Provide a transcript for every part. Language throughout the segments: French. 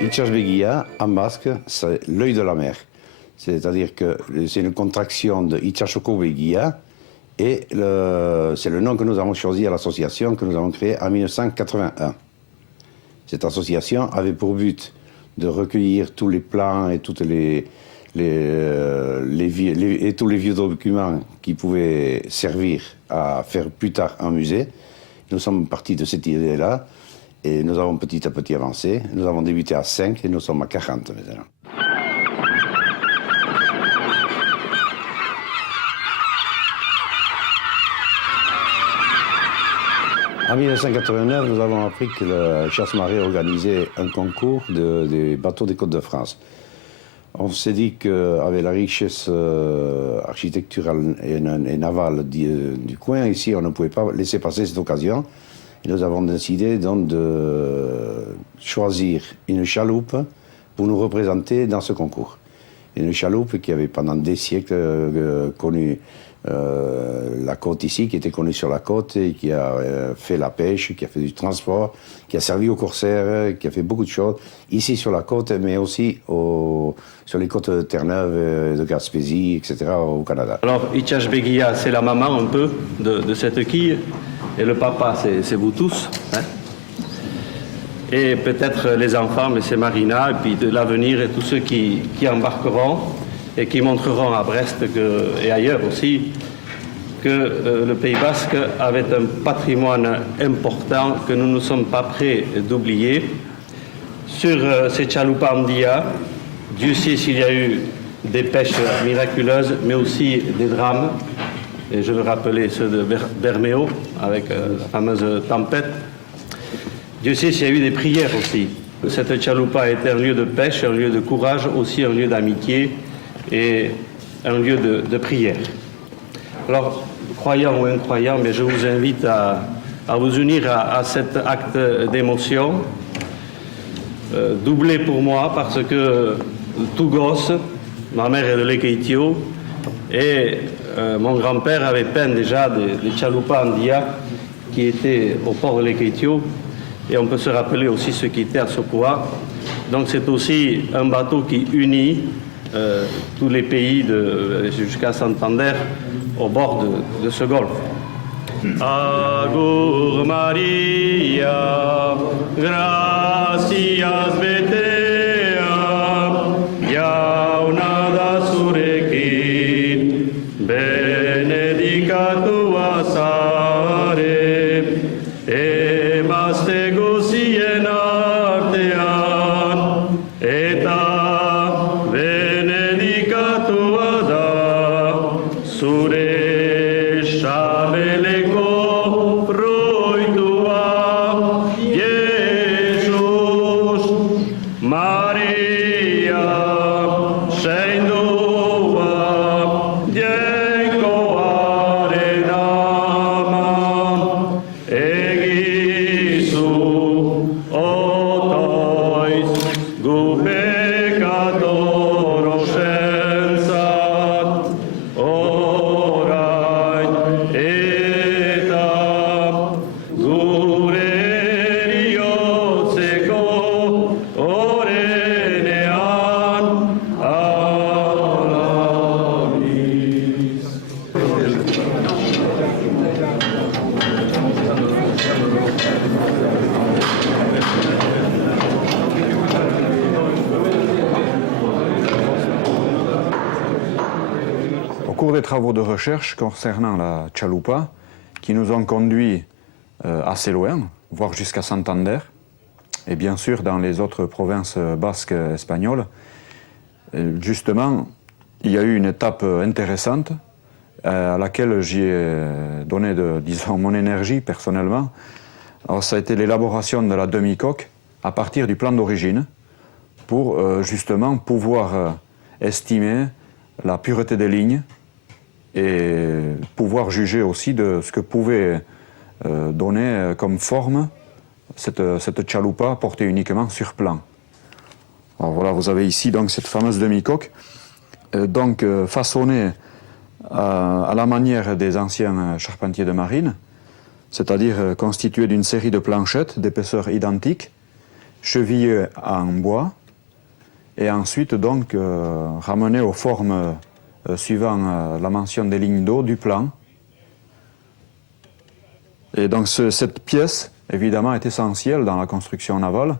Itsasbegia, en basque, c'est l'œil de la mer. C'est-à-dire que c'est une contraction de Itsasoko-Begia et c'est le nom que nous avons choisi à l'association que nous avons créée en 1981. Cette association avait pour but de recueillir tous les plans et tous les vieux documents qui pouvaient servir à faire plus tard un musée. Nous sommes partis de cette idée-là. Et nous avons petit à petit avancé. Nous avons débuté à 5 et nous sommes à 40 maintenant. En 1989, nous avons appris que le Chasse-Marée organisait un concours des bateaux des Côtes de France. On s'est dit qu'avec la richesse architecturale et navale du coin, ici, on ne pouvait pas laisser passer cette occasion. Et nous avons décidé donc de choisir une chaloupe pour nous représenter dans ce concours. Une chaloupe qui avait pendant des siècles connu la côte ici, qui était connue sur la côte et qui a fait la pêche, qui a fait du transport, qui a servi aux corsaires, qui a fait beaucoup de choses ici sur la côte, mais aussi sur les côtes de Terre-Neuve, de Gaspésie, etc. au Canada. Alors Itsasbegia, c'est la maman un peu de cette quille. Et le papa, c'est vous tous. Hein? Et peut-être les enfants, mais c'est Marina, et puis de l'avenir et tous ceux qui embarqueront et qui montreront à Brest et ailleurs aussi que le Pays Basque avait un patrimoine important que nous ne sommes pas prêts d'oublier. Sur ces Chalupandia, Dieu sait s'il y a eu des pêches miraculeuses, mais aussi des drames. Et je veux rappeler ceux de Berméo, avec la fameuse tempête. Dieu sait s'il y a eu des prières aussi. Cette chaloupa a été un lieu de pêche, un lieu de courage, aussi un lieu d'amitié et un lieu de prière. Alors, croyants ou incroyants, mais je vous invite à vous unir à cet acte d'émotion, doublé pour moi parce que tout gosse, ma mère est de l'Ekeitio, et mon grand-père avait peint déjà des chaloupas Andia qui étaient au port de l'Ekeitio, et on peut se rappeler aussi ce qui était à Sokoa. Donc c'est aussi un bateau qui unit tous les pays jusqu'à Santander au bord de ce golfe. Agur Maria, gracias Betea, yaunada surekin, benedicatua sare, emaste gozien artean, eta benedicatua da, zure xabeleko proitua, Jesus, Maria, seindoa, jainkoaren ama, egizu, otoiz, gu pekatorosentzat, orain eta gure eriotzeko orenean alabiz. Au cours des travaux de recherche concernant la chaloupa, qui nous ont conduits assez loin, voire jusqu'à Santander, et bien sûr dans les autres provinces basques espagnoles, justement, il y a eu une étape intéressante à laquelle j'y ai donné, disons, mon énergie personnellement. Alors, ça a été l'élaboration de la demi-coque à partir du plan d'origine pour justement pouvoir estimer la pureté des lignes et pouvoir juger aussi de ce que pouvait donner comme forme cette chaloupa portée uniquement sur plan. Alors voilà, vous avez ici donc cette fameuse demi-coque, façonnée à la manière des anciens charpentiers de marine, c'est-à-dire constituée d'une série de planchettes d'épaisseur identique, chevillées en bois, et ensuite donc ramenées aux formes suivant la mention des lignes d'eau du plan. Et donc cette pièce, évidemment, est essentielle dans la construction navale,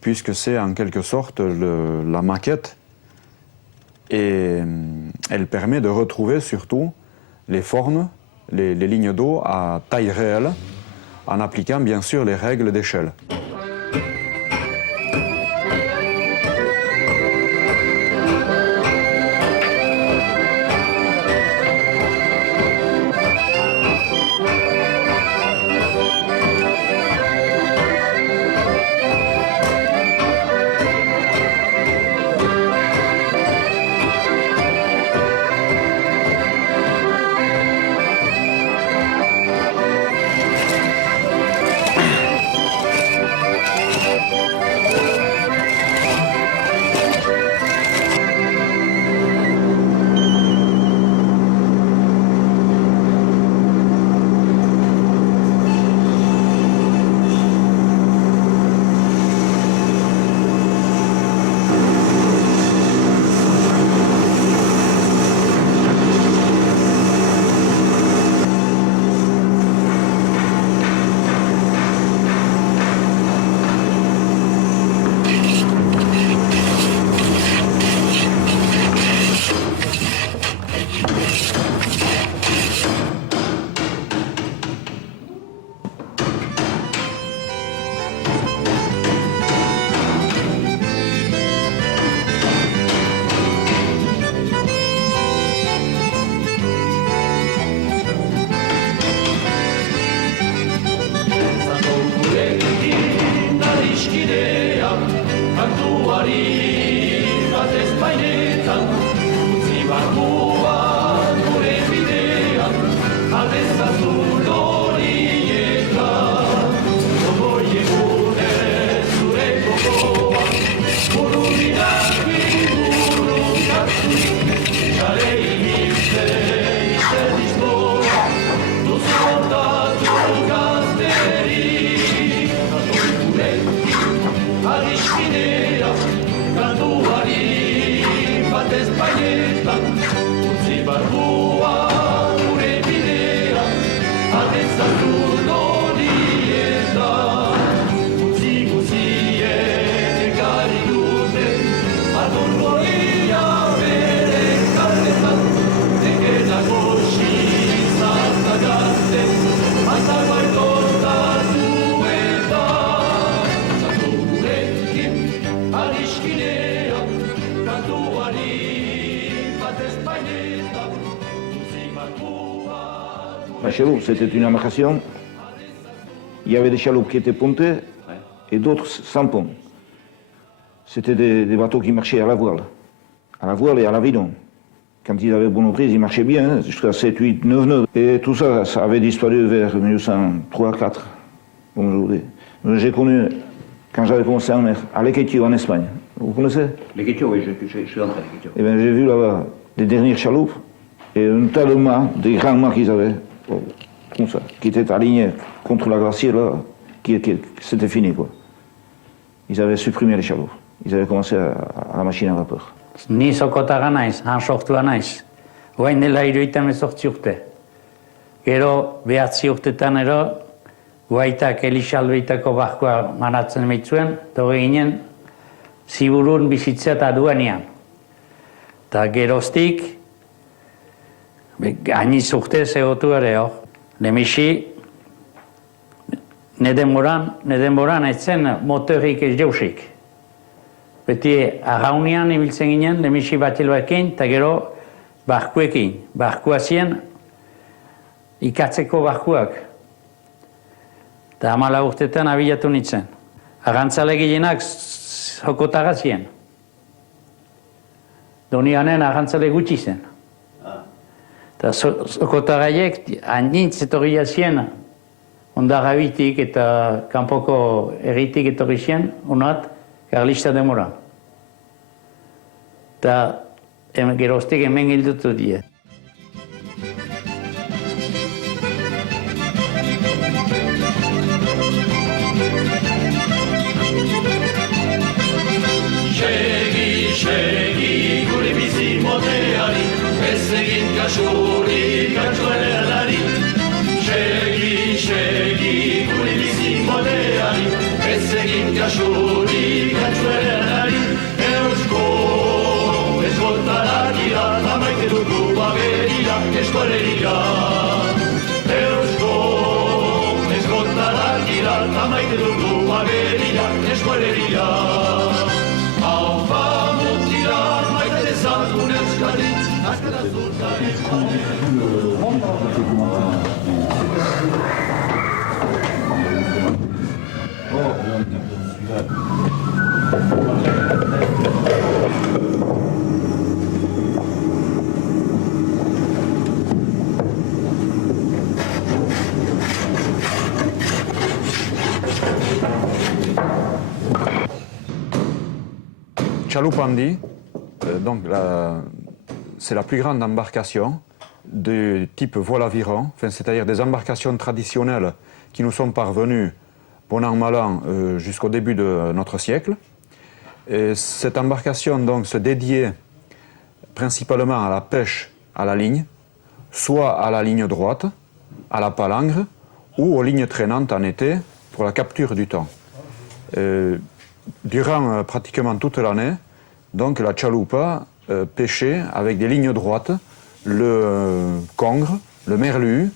puisque c'est en quelque sorte la maquette, et elle permet de retrouver surtout les formes, les lignes d'eau à taille réelle, en appliquant bien sûr les règles d'échelle. La chaloupe, c'était une embarcation. Il y avait des chaloupes qui étaient pontées et d'autres sans pont. C'était des bateaux qui marchaient à la voile et à l'aviron. Quand ils avaient bonne prise, ils marchaient bien, jusqu'à 7, 8, 9 nœuds. Et tout ça, ça avait disparu vers 1903-4, comme je vous dis. J'ai connu, quand j'avais commencé en mer, à Lequeitio, en Espagne. Vous connaissez? Lequeitio, oui, je suis entré à Lequeitio. Eh bien, j'ai vu là-bas les dernières chaloupes et un tas de mâts, des grands mâts qu'ils avaient, comme ça, qui étaient alignés contre la glacière, là, c'était fini, quoi. Ils avaient supprimé les chaloupes. Ils avaient commencé à la machine à vapeur. Ni sokotara naiz, han sortua naiz. Oain dela 78 urte. Gero 9 urtetan ero, guaitak Elixalbeitako barkoa manatzen baitzuen, toge ginen Ziburun bizitzea eta Duanian. Eta geroztik, gainiz urte zegotu ere hor. Lemixi, nedenboran etzen motorik ez jausik. Beti arraunian ibiltzen ginen, lemixi batilbaekin, eta gero barkuekin. Barkua zien ikatzeko barkuak. Eta 14 urtetan abilatu nintzen. Arrantzale gehienak jokotaga ziren. Donianen arrantzale gutxi zen. Eta jokotagaiek hainitz etorria ziren, Ondagabitik eta kanpoko erritik etorri ziren, unat, Karlista demora. Eta geroztik hemen gildutu die. Segi, gure bizi moteari, ez egin kasurik atxuelerari. Segi, gure bizi moteari, ez egin kasurik atxuelerari. Eskotarak ira, amaite dugu baberira, eskoleria. Eskotarak ira, amaite dugu baberira, eskoleria. Chaloupe-Andy, donc c'est la plus grande embarcation de type voile-aviron, c'est-à-dire des embarcations traditionnelles qui nous sont parvenues, bon an mal an, jusqu'au début de notre siècle. Et cette embarcation donc se dédiait principalement à la pêche à la ligne, soit à la ligne droite, à la palangre, ou aux lignes traînantes en été pour la capture du thon. Durant pratiquement toute l'année, donc la chaloupa pêchait avec des lignes droites le congre, le merlu,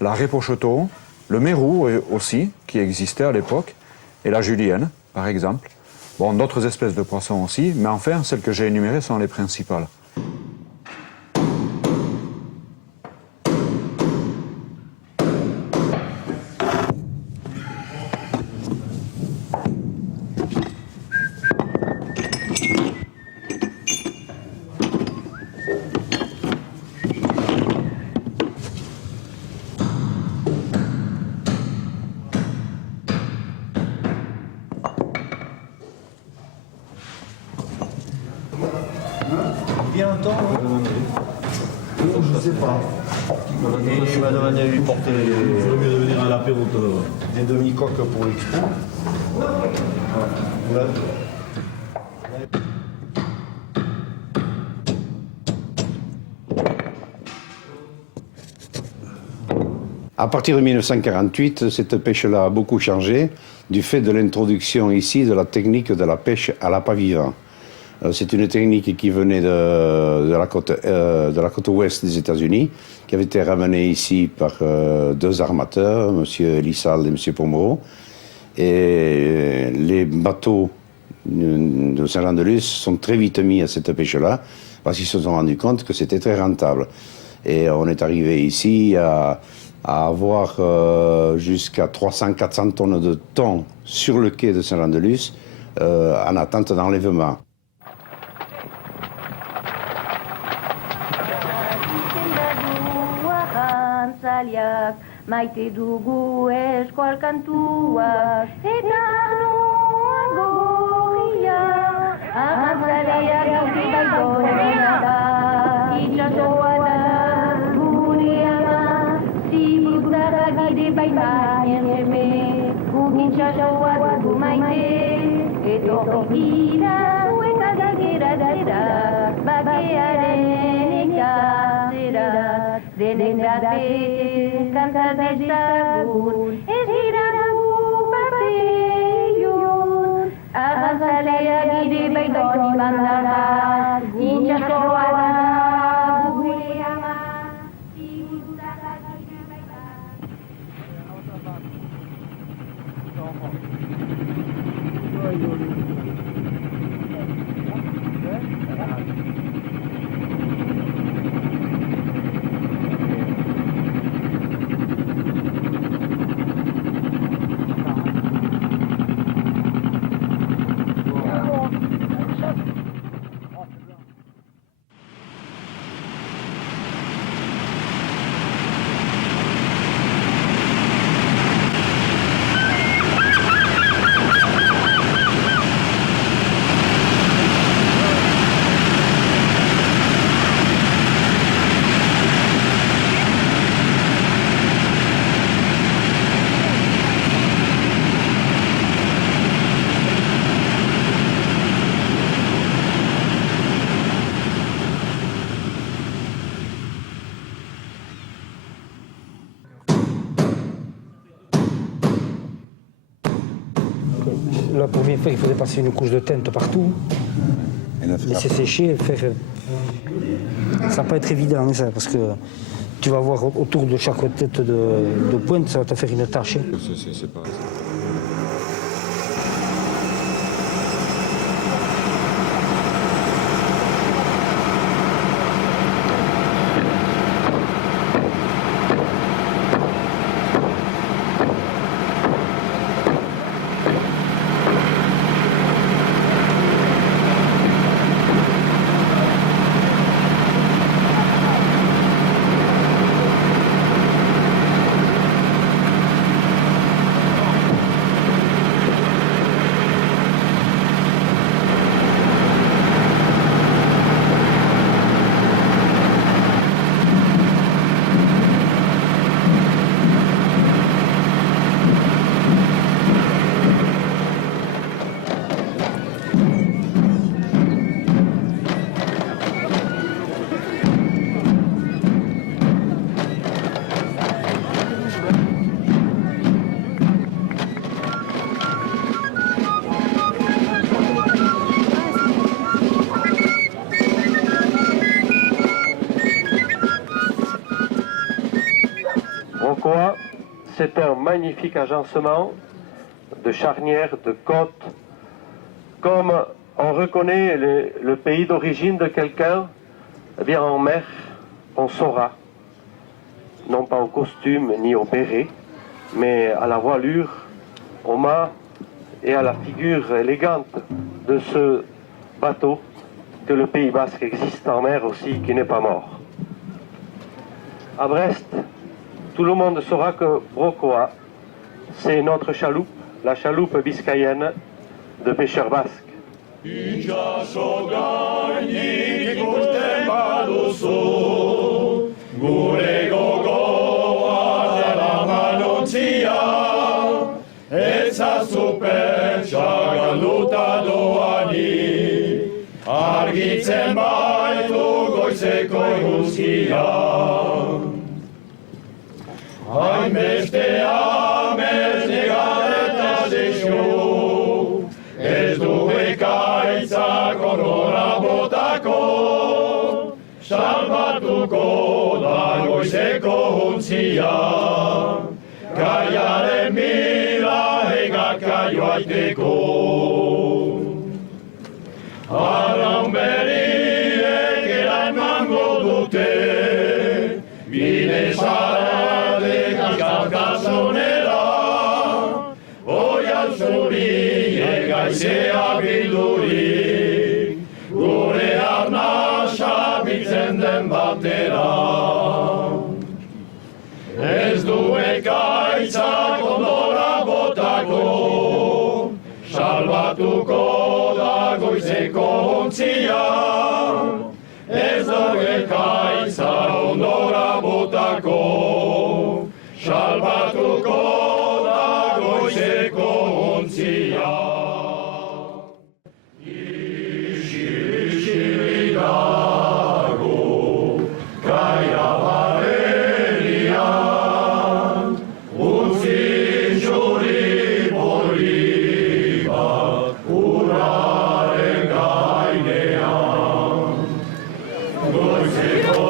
la répochetot, le mérou aussi, qui existait à l'époque, et la julienne, par exemple. Bon, d'autres espèces de poissons aussi, mais enfin, celles que j'ai énumérées sont les principales. Bien un temps, je sais pas. Il m'a demandé à lui porter il vaut mieux devenir à l'apéro des demi-coques pour l'expo. Voilà. À partir de 1948, cette pêche-là a beaucoup changé du fait de l'introduction ici de la technique de la pêche à l'appât vivant. C'est une technique qui venait de la côte ouest des États-Unis, qui avait été ramenée ici par deux armateurs, M. Elissal et M. Pomereau. Et les bateaux de Saint-Jean-de-Luz sont très vite mis à cette pêche-là, parce qu'ils se sont rendus compte que c'était très rentable. Et on est arrivé ici à avoir jusqu'à 300-400 tonnes de thon sur le quai de Saint-Jean-de-Luz en attente d'enlèvement. Maite dugu eskual kantua, eta noa gorria, ahantzaleak duki baitoena da, itxasoa da, gure ama, zibutarrak ide baitaien eme, guk itxasoa dugu maite, etorkira zuek agakera zera, bakearen ekazera. Denegrate, kanta dezagun, ez iragu bateion. Arrantzaleak ide baitoni bandara, itxasoa da gure ama, zibutarrak ide baitani. la première fois, il faudrait passer une couche de teinte partout. Laisser sécher, faire. Ça va pas être évident, ça, parce que tu vas voir autour de chaque tête de pointe, ça va te faire une tache. C'est pas... Brocoa, c'est un magnifique agencement de charnières, de côtes. Comme on reconnaît le pays d'origine de quelqu'un, eh bien en mer, on saura. Non pas au costume ni au béret, mais à la voilure, au mât et à la figure élégante de ce bateau que le Pays Basque existe en mer aussi, qui n'est pas mort. À Brest, tout le monde saura que Brocoa, c'est notre chaloupe, la chaloupe biscayenne de pêcheurs basques. Argitzen baitu goizeko eguzkia. Hainbeste amez negareta zezio, ez du ekaitzak ondora botako, salbatuko da goizeko untzia, gaiaren mila egaka joaiteko. Arraun berriek eramango dute, bide zaradek azkartasonera, oial zuriek gaizea bildurik, gure arnasa biltzen den batera. Ez du ekaitzak ondora botako, salbatuko goizeko ontzia, ez dugu ekaitza ondora botako, salbatuko da goizeko ontzia. Ixili dago, gaia barrerian, utzi txuri poli bat, urraren gainean. Goizeko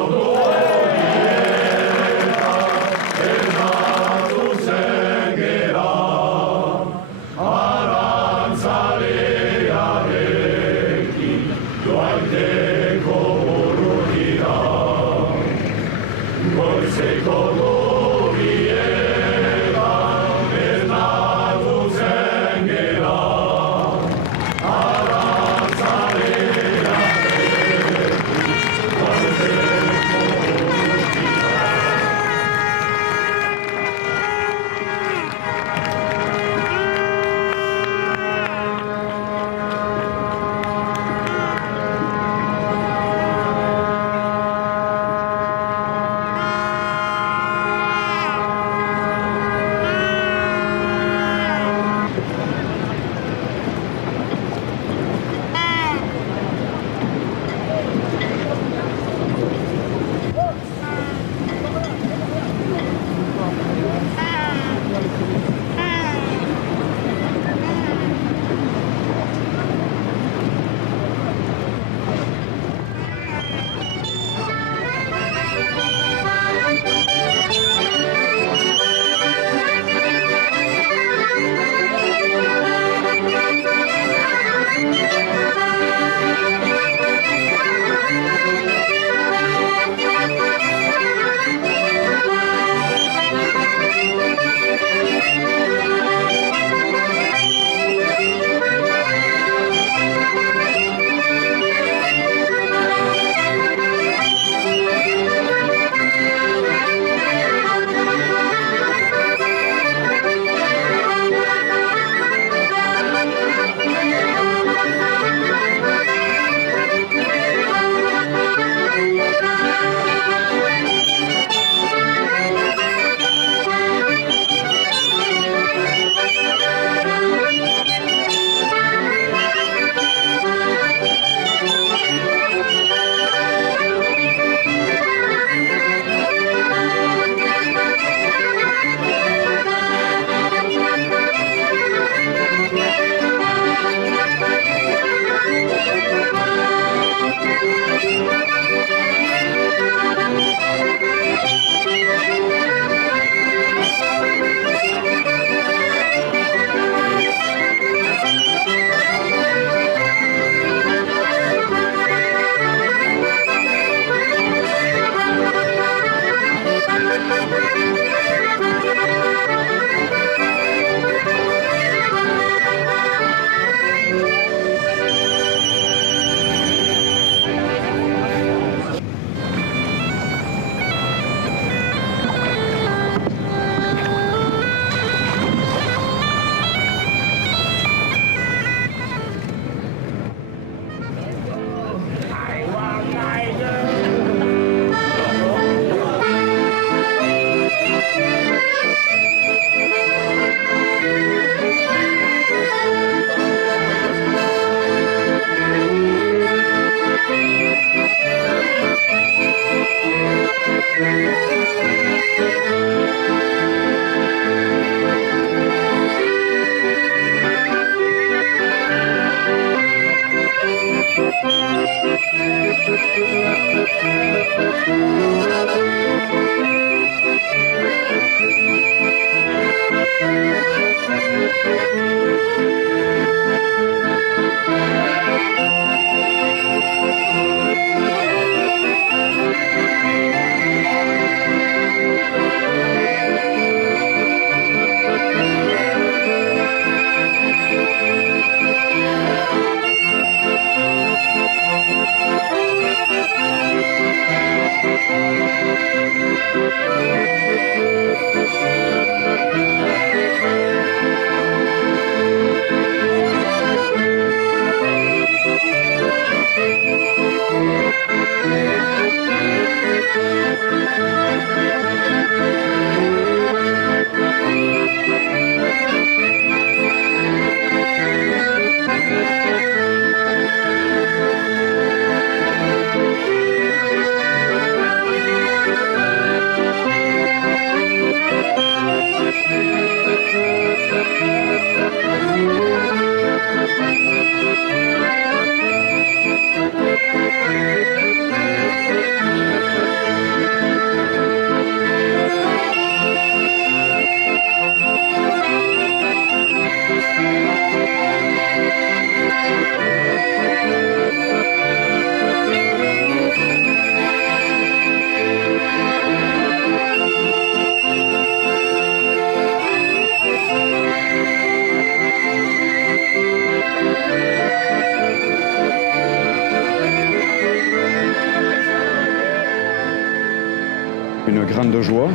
joie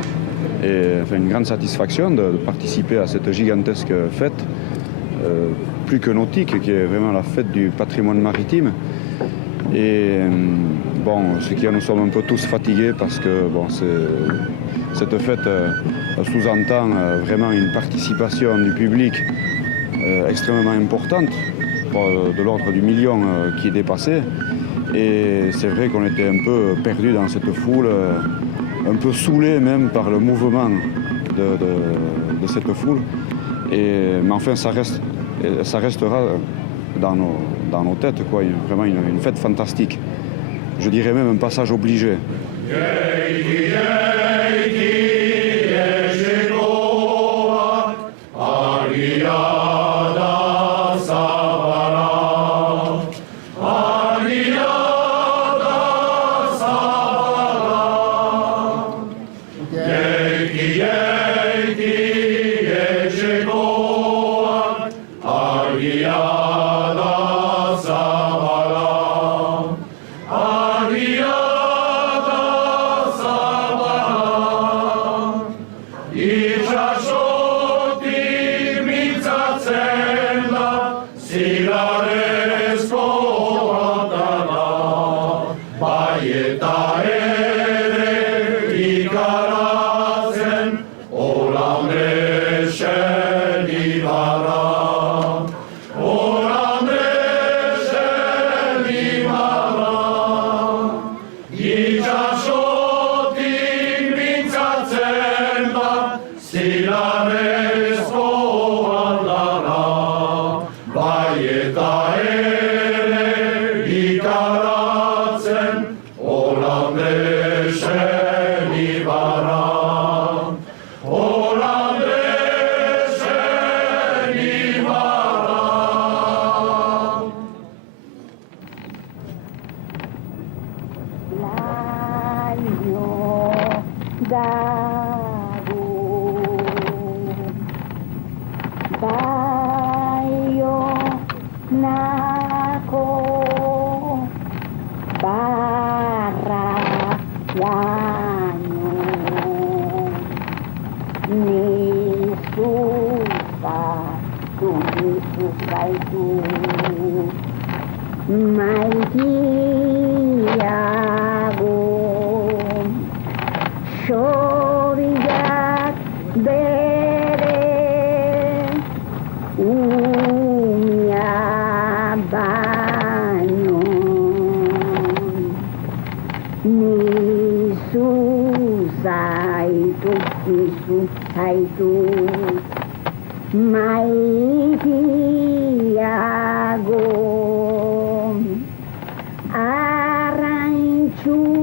et enfin, une grande satisfaction de participer à cette gigantesque fête, plus que nautique, qui est vraiment la fête du patrimoine maritime. Et bon, ce qui nous sommes un peu tous fatigués parce que bon, cette fête sous-entend vraiment une participation du public extrêmement importante, de l'ordre du million qui est dépassé. Et c'est vrai qu'on était un peu perdu dans cette foule, un peu saoulé même par le mouvement de cette foule. Mais enfin, ça restera dans nos têtes, quoi. Vraiment une fête fantastique. Je dirais même un passage obligé. Aranchu